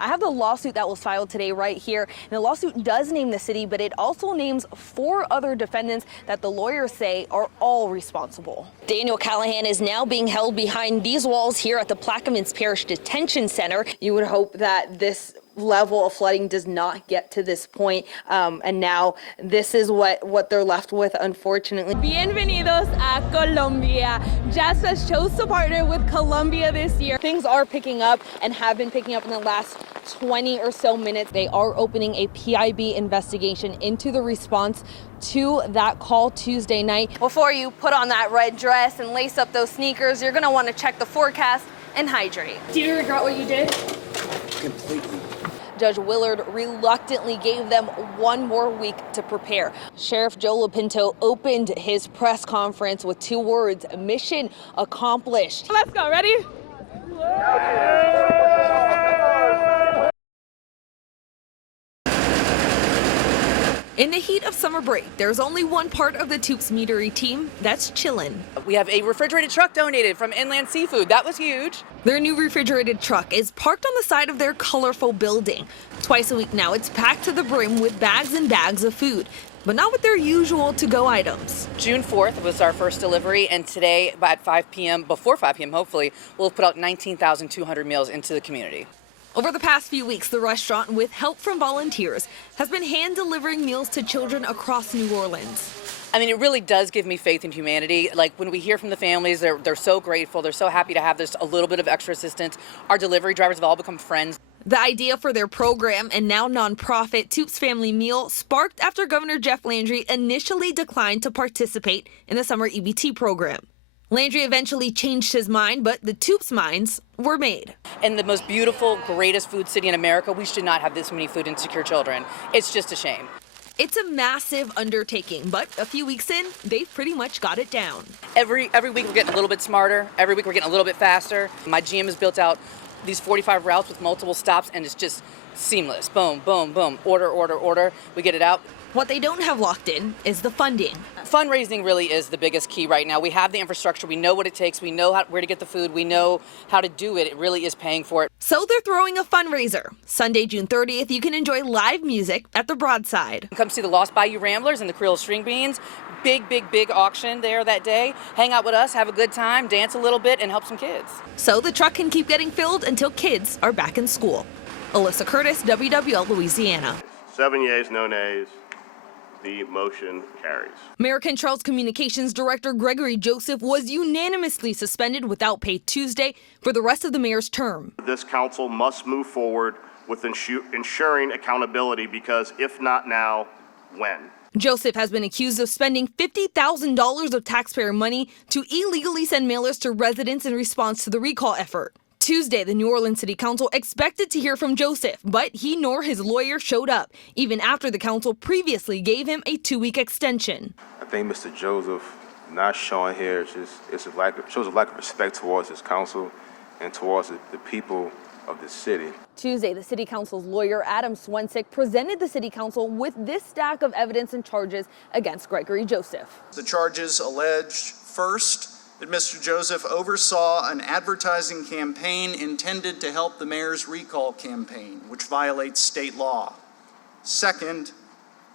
I have the lawsuit that was filed today right here, and the lawsuit does name the city, but it also names 4 other defendants that the lawyers say are all responsible. Daniel Callahan is now being held behind these walls here at the Plaquemines Parish Detention Center. You would hope that this level of flooding does not get to this point, and now this is what they're left with, unfortunately. Bienvenidos a Colombia. Jasper chose to partner with Colombia this year. Things are picking up and have been picking up in the last 20 or so minutes. They are opening a PIB investigation into the response to that call Tuesday night. Before you put on that red dress and lace up those sneakers, you're gonna want to check the forecast and hydrate. Do you regret what you did? Completely. Judge Willard reluctantly gave them 1 more week to prepare. Sheriff Joe Lapinto opened his press conference with 2 words: mission accomplished. Let's go, ready? In the heat of summer break, there's only one part of the Toops Meadery team that's chillin'. We have a refrigerated truck donated from Inland Seafood. That was huge. Their new refrigerated truck is parked on the side of their colorful building. Twice a week now, it's packed to the brim with bags and bags of food, but not with their usual to-go items. June 4th was our first delivery, and today at 5 p.m., before 5 p.m. hopefully, we'll put out 19,200 meals into the community. Over the past few weeks, the restaurant, with help from volunteers, has been hand-delivering meals to children across New Orleans. I mean, it really does give me faith in humanity. Like, when we hear from the families, they're so grateful. They're so happy to have this a little bit of extra assistance. Our delivery drivers have all become friends. The idea for their program and now nonprofit Toops Family Meal sparked after Governor Jeff Landry initially declined to participate in the summer EBT program. Landry eventually changed his mind, but the Toops minds were made. In the most beautiful, greatest food city in America, we should not have this many food insecure children. It's just a shame. It's a massive undertaking, but a few weeks in, they've pretty much got it down. Every week we're getting a little bit smarter. Every week we're getting a little bit faster. My GM has built out these 45 routes with multiple stops, and it's just seamless. Boom, boom, boom. Order, order, order. We get it out. What they don't have locked in is the funding. Fundraising really is the biggest key right now. We have the infrastructure. We know what it takes. We know where to get the food. We know how to do it. It really is paying for it. So they're throwing a fundraiser. Sunday, June 30th, you can enjoy live music at the Broadside. Come see the Lost Bayou Ramblers and the Creole String Beans. Big, big, big auction there that day. Hang out with us, have a good time, dance a little bit, and help some kids. So the truck can keep getting filled until kids are back in school. Alyssa Curtis, WWL Louisiana. 7 yeas, no nays. The motion carries. Mayor Cantrell's communications director Gregory Joseph was unanimously suspended without pay Tuesday for the rest of the mayor's term. This council must move forward with ensuring accountability, because if not now, when? Joseph has been accused of spending $50,000 of taxpayer money to illegally send mailers to residents in response to the recall effort. Tuesday, the New Orleans City Council expected to hear from Joseph, but he nor his lawyer showed up, even after the council previously gave him a 2-week extension. I think Mr. Joseph not showing here shows a lack of respect towards his council and towards the people of the city. Tuesday, the city council's lawyer, Adam Swensick, presented the city council with this stack of evidence and charges against Gregory Joseph. The charges allege, first, that Mr. Joseph oversaw an advertising campaign intended to help the mayor's recall campaign, which violates state law. Second,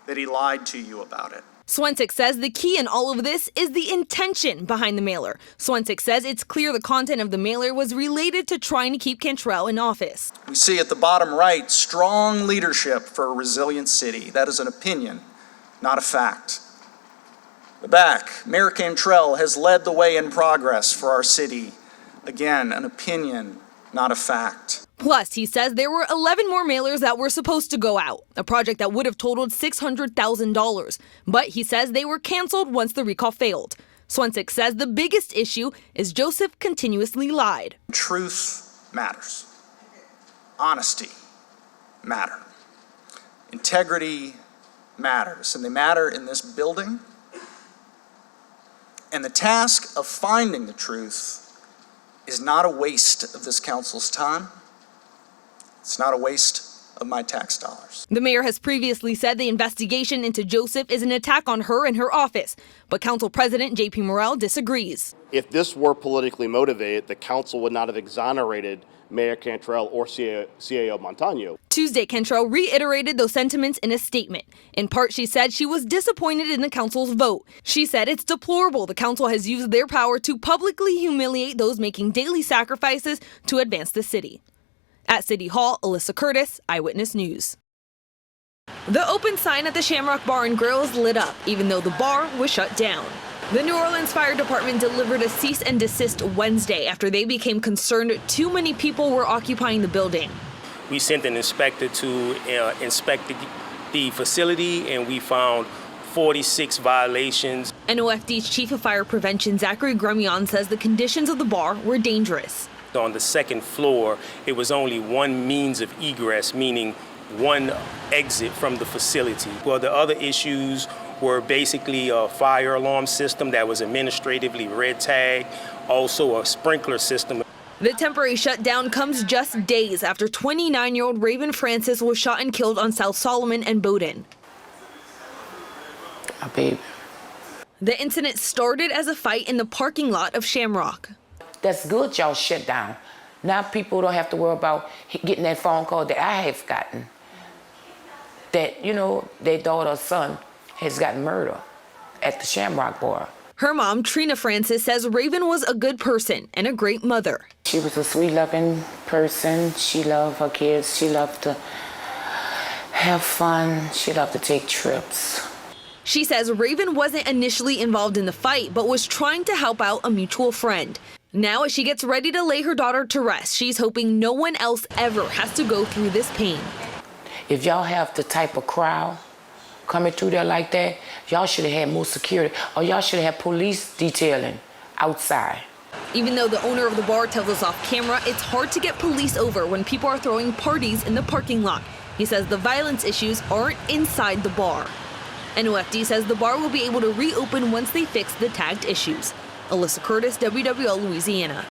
that he lied to you about it. Swensick says the key in all of this is the intention behind the mailer. Swensick says it's clear the content of the mailer was related to trying to keep Cantrell in office. We see at the bottom right, strong leadership for a resilient city. That is an opinion, not a fact. The back, Mayor Cantrell has led the way in progress for our city. Again, an opinion, not a fact. Plus, he says there were 11 more mailers that were supposed to go out, a project that would have totaled $600,000. But he says they were canceled once the recall failed. Swensick says the biggest issue is Joseph continuously lied. Truth matters. Honesty matters. Integrity matters. And they matter in this building. And the task of finding the truth is not a waste of this council's time. It's not a waste of my tax dollars. The mayor has previously said the investigation into Joseph is an attack on her and her office, but Council President J.P. Morrell disagrees. If this were politically motivated, the council would not have exonerated Mayor Cantrell or CAO Montano. Tuesday, Cantrell reiterated those sentiments in a statement. In part, she said she was disappointed in the council's vote. She said it's deplorable the council has used their power to publicly humiliate those making daily sacrifices to advance the city. At City Hall, Alyssa Curtis, Eyewitness News. The open sign at the Shamrock Bar and Grill is lit up, even though the bar was shut down. The New Orleans Fire Department delivered a cease and desist Wednesday after they became concerned too many people were occupying the building. We sent an inspector to inspect the facility, and we found 46 violations. NOFD's Chief of Fire Prevention, Zachary Gremion, says the conditions of the bar were dangerous. On the second floor, it was only one means of egress, meaning one exit from the facility. Well, the other issues were basically a fire alarm system that was administratively red tagged, also a sprinkler system. The temporary shutdown comes just days after 29-year-old Raven Francis was shot and killed on South Solomon and Bowdoin. Baby. The incident started as a fight in the parking lot of Shamrock. That's good y'all shut down. Now people don't have to worry about getting that phone call that I have gotten. That, you know, their daughter or son has gotten murdered at the Shamrock Bar. Her mom, Trina Francis, says Raven was a good person and a great mother. She was a sweet, loving person. She loved her kids. She loved to have fun. She loved to take trips. She says Raven wasn't initially involved in the fight, but was trying to help out a mutual friend. Now, as she gets ready to lay her daughter to rest, she's hoping no one else ever has to go through this pain. If y'all have the type of crowd coming through there like that, y'all should have had more security, or y'all should have had police detailing outside. Even though the owner of the bar tells us off camera, it's hard to get police over when people are throwing parties in the parking lot. He says the violence issues aren't inside the bar. NOFD says the bar will be able to reopen once they fix the tagged issues. Alyssa Curtis, WWL Louisiana.